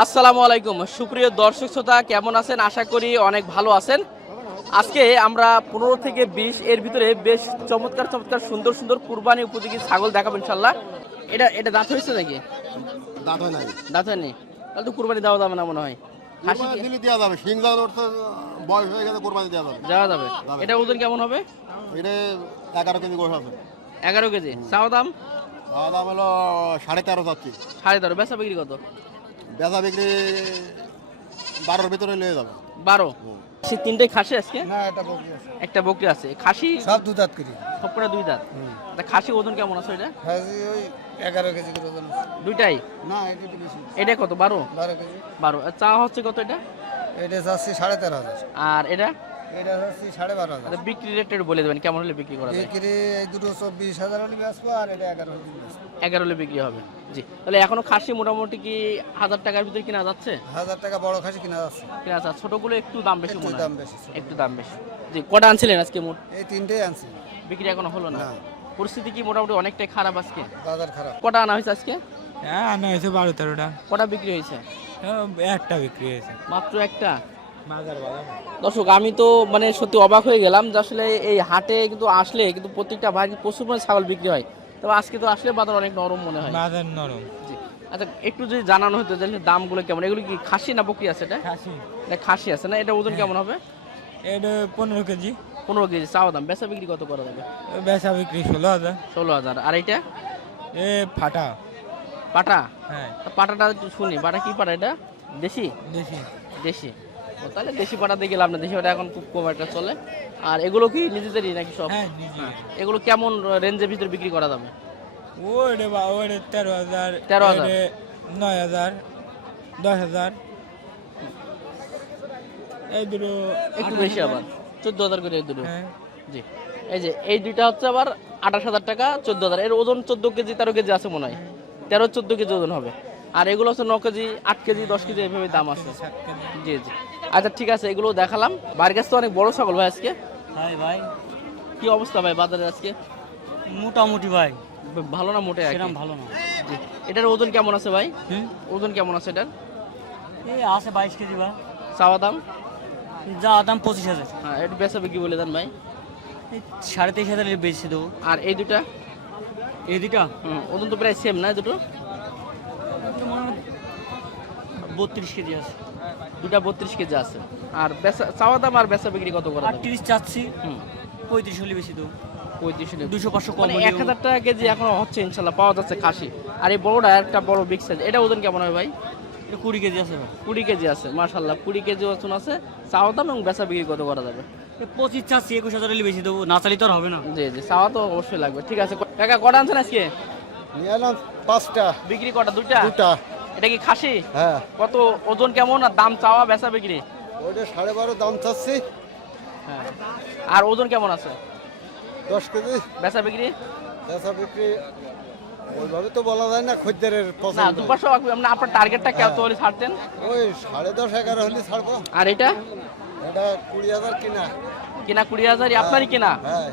আসসালামু আলাইকুম সুপ্রিয় দর্শক শ্রোতা, কেমন আছেন? আশা করি অনেক ভালো আছেন। আজকে আমরা 15 থেকে 20 এর ভিতরে বেশ চমৎকার চমৎকার সুন্দর সুন্দর কুরবানি উপযোগী ছাগল দেখাবো ইনশাল্লাহ। এটা দাঁত হয়েছে নাকি? দাঁত হয় নাই। দাঁত হয়নি? তাহলে তো কুরবানি দেওয়া যাবে না মনে হয়। খাসি কোরবানি দিলে দেওয়া যাবে, সিং দাঁত ওঠে, বয়স হয়ে গেছে, কোরবানি দেওয়া যাবে। যাওয়া যাবে। যাবে। এটা ওজন কেমন হবে? এটা 11 কেজি গোশ আছে। 11 কেজি। চাওয়া দাম খাওয়া দাম হলো 13.5 যাচ্ছি। 13.5। বেচা বিক্রি কত? বেচা বিক্রি 12-র ভিতরে নিয়ে যাবে। 12। সে তিনটে খাসি আজকে? না, এটা বকরি আছে। একটা বকরি আছে। খাসি সব দুধ দাঁত করি। সবকটা 2 দাঁত। তা খাসি ওজন কেমন আছে এটা? খাসি ওই 11 কেজি করে ওজন আছে। দুইটাই? না, এটা একটু বেশি। এটা কত? 12? 12 কেজি। 12। চাওয়া হচ্ছে কত এটা? এটা যাচ্ছে 13.5 আর এটা? এটা যাচ্ছে 12.5 আচ্ছা, বিক্রি রেট বলে দেবেন কেমন হলে বিক্রি করা যায়? বিক্রি এই দুটো 24,000 হলে বেচবো, আর এটা 11 হলে বেচবো। 11 হলে বিক্রি হবে। জি, তাহলে এখনো খাসি মোটামুটি কি 1000 টাকার ভিতরে কিনা যাচ্ছে? 1000 টাকা বড় খাসি কিনা যাচ্ছে। কিনা যাচ্ছে। ছোটগুলো একটু দাম বেশি একটু মনে হয়। দাম বেশি, ছোট। একটু দাম বেশি। জি, কটা আনছিলেন আজকে মোট? এই তিনটেই আনছি। বিক্রি এখনো হলো না? না। পরিস্থিতি কি মোটামুটি অনেকটাই খারাপ আজকে? বাজার খারাপ। কটা আনা হয়েছে আজকে? হ্যাঁ আনা হয়েছে 12-13টা। কটা বিক্রি হয়েছে? একটা বিক্রি হয়েছে। মাত্র একটা? বাজার ভালো না। দর্শক, আমি তো মানে সত্যি অবাক হয়ে গেলাম যে আসলে এই হাটে কিন্তু আসলে কিন্তু প্রত্যেকটা ভাই প্রচুর পরিমাণে ছাগল বিক্রি হয়। তবে আজকে তো আসলে বাজার অনেক নরম মনে হয়। বাজার নরম। জি, আচ্ছা একটু যদি জানানো হতো যে দামগুলো কেমন। এগুলো কি খাসি না বকরি আছে? এটা খাসি এটা খাসি আছে না? এটা ওজন কেমন হবে? এটা 15 কেজি। 15 কেজি। চাওয়া দাম বেচা বিক্রি কত করা যাবে? বেচা বিক্রি 16,000। 16,000। আর এইটা এ ফাটা। পাটা? হ্যাঁ তা পাটাটা একটু শুনি। পাটা কি পাটা এটা? দেশি? দেশি। দেশি। ও, তাহলে দেশি পাটা দিয়ে গেলাম না। দেশি পাটা এখন খুব কম একটা চলে। আর এগুলো কি নিজেদেরই নাকি সব? হ্যাঁ নিজে। এগুলো কেমন রেঞ্জের ভিতরে বিক্রি করা যাবে? ওরে 13,000। 13,000? 9,000, 10,000। এই দুটো একটু বেশি আবার 14,000 করে এই দুটো। হ্যাঁ জি, এই যে এই দুইটা হচ্ছে আবার 28,000 টাকা। 14,000। এর ওজন 14 কেজি 13 কেজি আছে মনে হয়। 13-14 কেজি ওজন হবে। আর এগুলো হচ্ছে 9 কেজি 8 কেজি 10 কেজি এভাবে দাম আছে। 7 কেজি। জি জি। আচ্ছা ঠিক আছে, এগুলো দেখালাম। বাড়ির কাছে তো অনেক বড় ছাগল ভাই আজকে। হাই ভাই, কি অবস্থা ভাই বাজারে আজকে? মোটামুটি ভাই, ভালো না মোটে? সেরকম ভালো না। জি। এটার ওজন কেমন আছে ভাই? হুম, ওজন কেমন আছে এটার? এই আছে 22 কেজি ভাই। চাওয়া দাম? যা দাম 25,000। হ্যাঁ, একটু বেচা বিক্রি বলে দেন ভাই। এই 23,500 বেশি দেবো। আর এই দুটা? এই দুটা ওজন তো প্রায় সেম না এই দুটো? 32 কেজি আছে। দুটা 32 কেজি আছে। আর বেচা চাওয়া দাম আর বেচা বিক্রি কত করা যাবে? 38 চাচ্ছি, হুম, 35 হলে বেশি দেবো। 35 200-500 কম মানে হলেও। 1,000 টাকা কেজি এখনো হচ্ছে ইনশাল্লাহ, পাওয়া যাচ্ছে খাসি। আর এই বড়টা একটা বড় বিগ সাইজ, এটা ওজন কেমন হয় ভাই? এটা 20 কেজি আছে ভাই। 20 কেজি আছে। মাশাল্লাহ, 20 কেজি ওজন আছে। চাওয়া দাম এবং বেচা বিক্রি কত করা যাবে? 25 চাচ্ছি, 21,000 হলে বেশি দেবো। না চালি তো আর হবে না। জি জি, চাওয়া তো অবশ্যই লাগবে। ঠিক আছে কাকা, কটা আনছেন আজকে? নিয়ে এলাম 5টা। বিক্রি কটা? দুইটা? দুটা। এটা কি খাসি? হ্যাঁ, কত ওজন কেমন আর দাম চাওয়া বেচা বিক্রি? ওইটা 12.5 দাম চাচ্ছি। হ্যাঁ। আর ওজন কেমন আছে? 10 কেজি। বেচা বিক্রি? বেচা বিক্রি ওইভাবে তো বলা যায় না, খদ্দেরের না, পছন্দ। দুপাশে আপনি আপনার টার্গেটটা কত হলে ছাড়তেন? ওই 10.5-11 হলে ছাড়বো। আর এটা? এটা 20,000 কিনা। কিনা 20,000? আপনারই কিনা? হ্যাঁ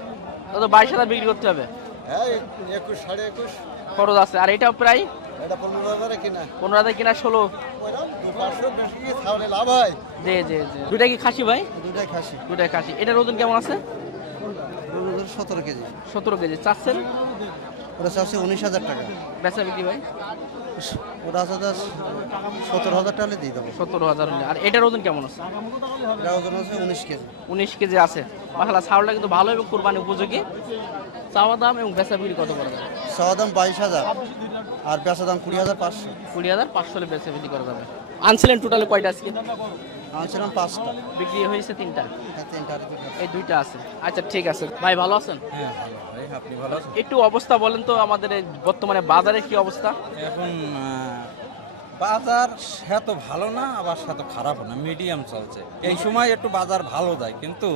তো 22,000 বিক্রি করতে হবে। হ্যাঁ, 21, 21.5। খরচ আছে। আর এটাও প্রায় এটা 15,000 কিনা। 15,000 কিনা 16। ওইরকম 2-500 বেশি কি ছাড়লে লাভ হয়? জি জি জি। দুইটা কি খাসি ভাই? দুটাই খাসি। দুইটাই খাসি। এটার ওজন কেমন আছে? 17 কেজি। 17 কেজি। চাচ্ছেন? ওটা চাচ্ছি 19,000 টাকা। বেচা বিক্রি ভাই? ওটা আছে 17,000 টাকা দিয়ে দেবো। 17,000 হলে। আর এটার ওজন কেমন আছে? এটা ওজন আছে 19 কেজি। 19 কেজি আছে। মাশাআল্লাহ, ছাগলটা কিন্তু ভালো এবং কুরবানি উপযোগী। চাওয়া দাম এবং বেচা বিক্রি কত করা যাবে? চাওয়া দাম 22,000 আর বেচা দাম 20,500। 20,500 হলে বেচা বিক্রি করা যাবে। আনছিলেন টোটালে কয়টা আজকে? আনছিলাম 5টা। বিক্রি হয়েছে 3টা। হ্যাঁ, 3টা আর দুটো। এই দুইটা আছে। আচ্ছা ঠিক আছে ভাই, ভালো আছেন? হ্যাঁ ভালো ভাই, আপনি ভালো আছেন? একটু অবস্থা বলেন তো আমাদের এই বর্তমানে বাজারে কি অবস্থা? এখন বাজার এত ভালো না, আবার এত খারাপও না, মিডিয়াম চলছে। এই সময় একটু বাজার ভালো যায়, কিন্তু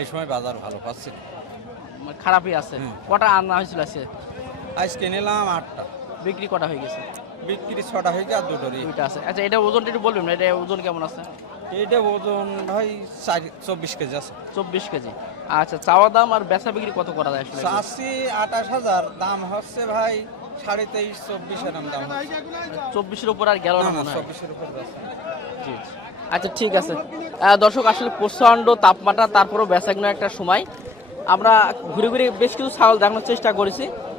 এই সময় বাজার ভালো পাচ্ছি না। মানে খারাপই আছে। কটা আনা হয়েছিল আজকে? আজকে নিলাম 8টা, বিক্রি কটা হয়ে গেছে? বিক্রি 6টা হয়ে গিয়ে আর দুটোরই। দুইটা আছে। আচ্ছা এটা ওজনটা একটু বলবেন না, এটা ওজন কেমন আছে? এইটা ওজন ভাই 24 কেজি আছে। 24 কেজি। আচ্ছা, চাওয়া দাম আর বেচা বিক্রি কত করা যায় আসলে? চাষি 28,000, দাম হচ্ছে ভাই 23.5 24 এরকম দাম হচ্ছে। 24-এর উপর আর গেল না না না মনে হয়। 24-এর উপর যাচ্ছে না। জি, জি। আচ্ছা ঠিক আছে দর্শক, আসলে প্রচণ্ড তাপমাত্রা, তারপরেও বেচাকেনার একটা সময় আমরা ঘুরে ঘুরে বেশ কিছু ছাগল দেখানোর চেষ্টা করেছি।